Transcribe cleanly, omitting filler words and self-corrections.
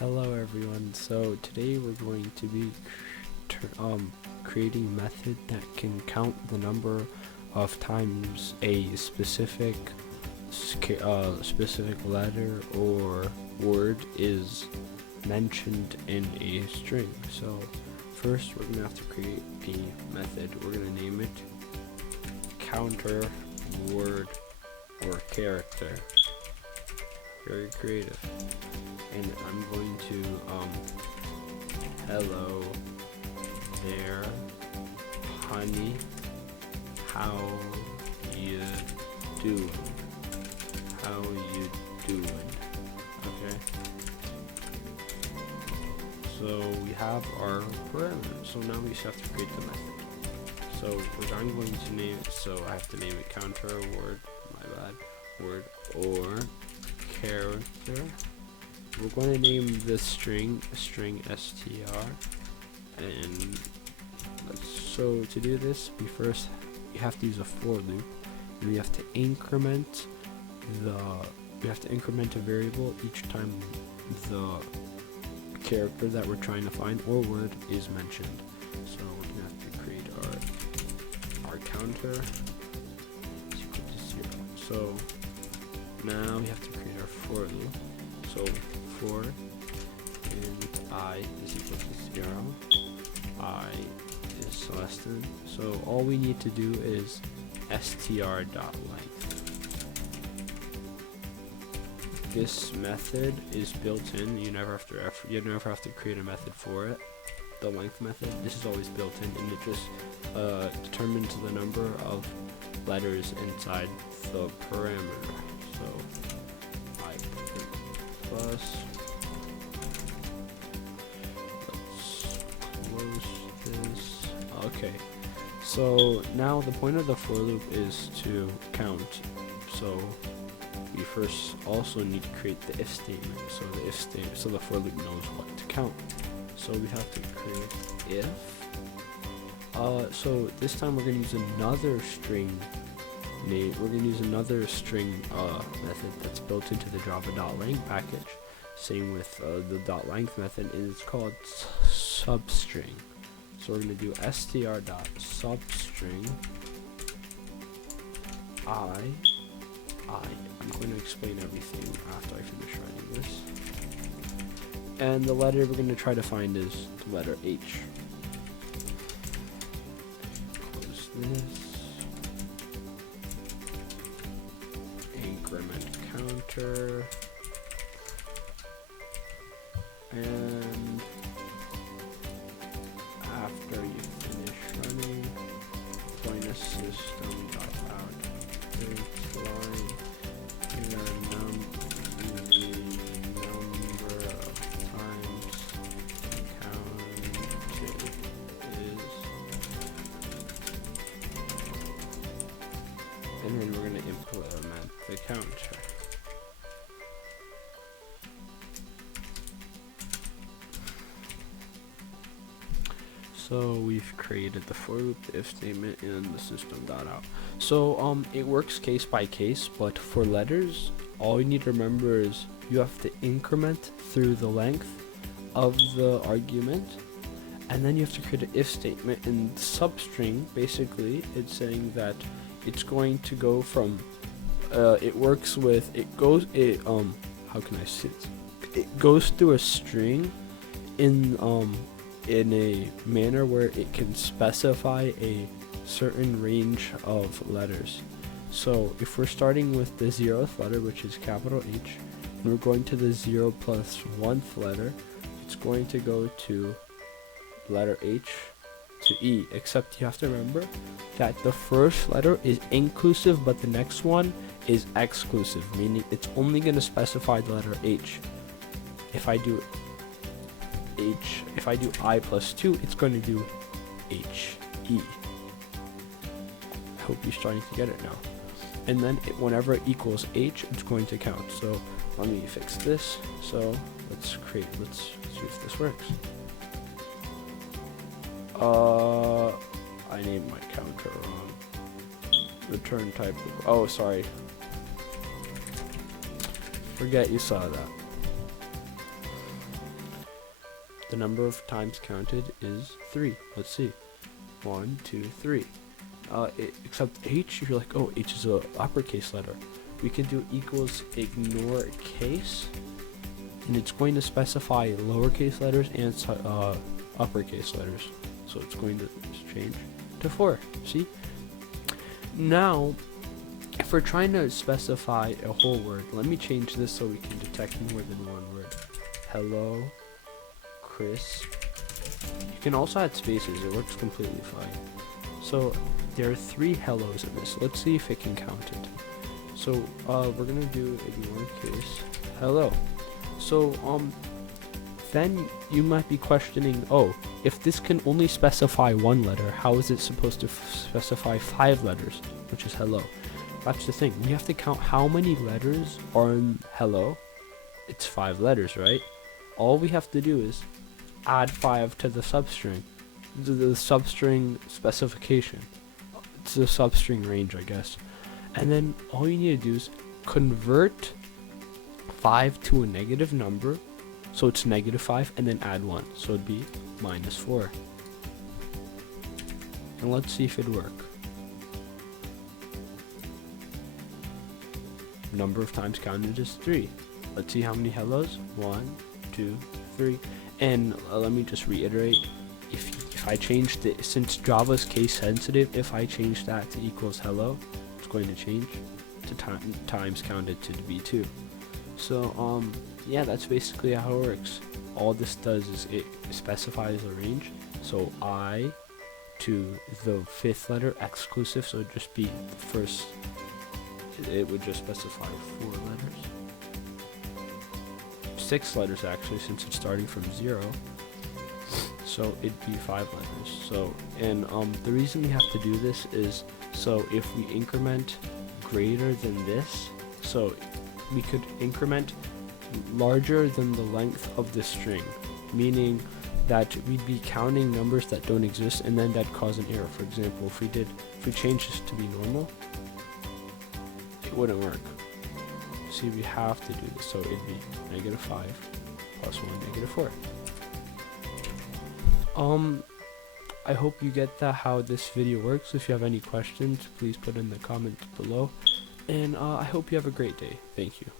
Hello everyone, so today we're going to be creating a method that can count the number of times a specific letter or word is mentioned in a string. So first we're going to have to create a method. We're going to name it counter word or character. Very creative. And I'm going to hello there honey, how you doing? Okay, so we have our parameters, so now we just have to create the method. So what I'm going to name it, so I have to name it counter word, word or character. We're going to name this string str, and so to do this, you have to use a for loop, and we have to increment a variable each time the character that we're trying to find or word is mentioned. So we're gonna have to create our counter is equal to 0. So now we have to create our for loop. So for and I is equal to 0, I is less than. So all we need to do is str.length. This method is built in. You never have to create a method for it. The length method, this is always built in, and it just determines the number of letters inside the parameter. So I plus. Let's close this. Okay. So now the point of the for loop is to count. So we first also need to create the if statement. So the for loop knows what to count. So we have to create if. So this time we're going to use another string name. We're going to use another string method that's built into the java.length package. Same with the .length method, and it's called substring. So we're going to do str.substring I'm going to explain everything after I finish writing this. And the letter we're going to try to find is the letter H. Close this. Increment counter. And after you finish running, point a system.out line. The number of times counted is, and then we're going to implement the counter. So we've created the for loop, the if statement, and the system.out. So it works case by case, but for letters, all you need to remember is you have to increment through the length of the argument, and then you have to create an if statement. In substring, basically, it's saying that it's going to go from how can I say it? It goes through a string in a manner where it can specify a certain range of letters. So if we're starting with the 0th letter, which is capital H, and we're going to the 0 plus 1th letter, it's going to go to letter H to E, except you have to remember that the first letter is inclusive, but the next one is exclusive, meaning it's only going to specify the letter H. If I do I plus 2, it's going to do H, E. I hope you're starting to get it now. And then whenever it equals H, it's going to count. So let me fix this. So let's see if this works. I named my counter wrong. Return type, oh sorry. Forget you saw that. The number of times counted is 3. Let's see. 1, 2, 3. Except H, you're like, oh, H is a uppercase letter. We can do equals ignore case, and it's going to specify lowercase letters and uppercase letters. So it's going to change to 4. See? Now, if we're trying to specify a whole word, let me change this so we can detect more than one word. Hello, Chris. You can also add spaces, it works completely fine. So there are 3 hellos in this. Let's see if it can count it. So we're gonna do ignore case hello. So then you might be questioning, oh, if this can only specify 1 letter, how is it supposed to specify 5 letters, which is hello? That's the thing. We have to count how many letters are in hello. It's 5 letters, right? All we have to do is add 5 to the substring. The substring specification. It's the substring range, I guess. And then all you need to do is convert 5 to a negative number. So it's -5, and then add 1. So it'd be -4. And let's see if it'd work. Number of times counted is 3. Let's see how many hellos. 1, 2, 3. And let me just reiterate, if I changed it, since Java's case sensitive, if I change that to equals hello, it's going to change to times counted to be 2. So yeah, that's basically how it works. All this does is it specifies a range. So I to the 5th letter exclusive, so it'd just be the first. It would just specify 4 letters. 6 letters actually, since it's starting from 0. So it'd be 5 letters. So, and the reason we have to do this is so if we increment greater than this, so we could increment larger than the length of the string, meaning that we'd be counting numbers that don't exist, and then that'd cause an error. For example, if we change this to be normal, it wouldn't work. See, we have to do this, so it'd be -5 plus 1, -4. I hope you get that, how this video works. If you have any questions, please put in the comments below, and I hope you have a great day. Thank you.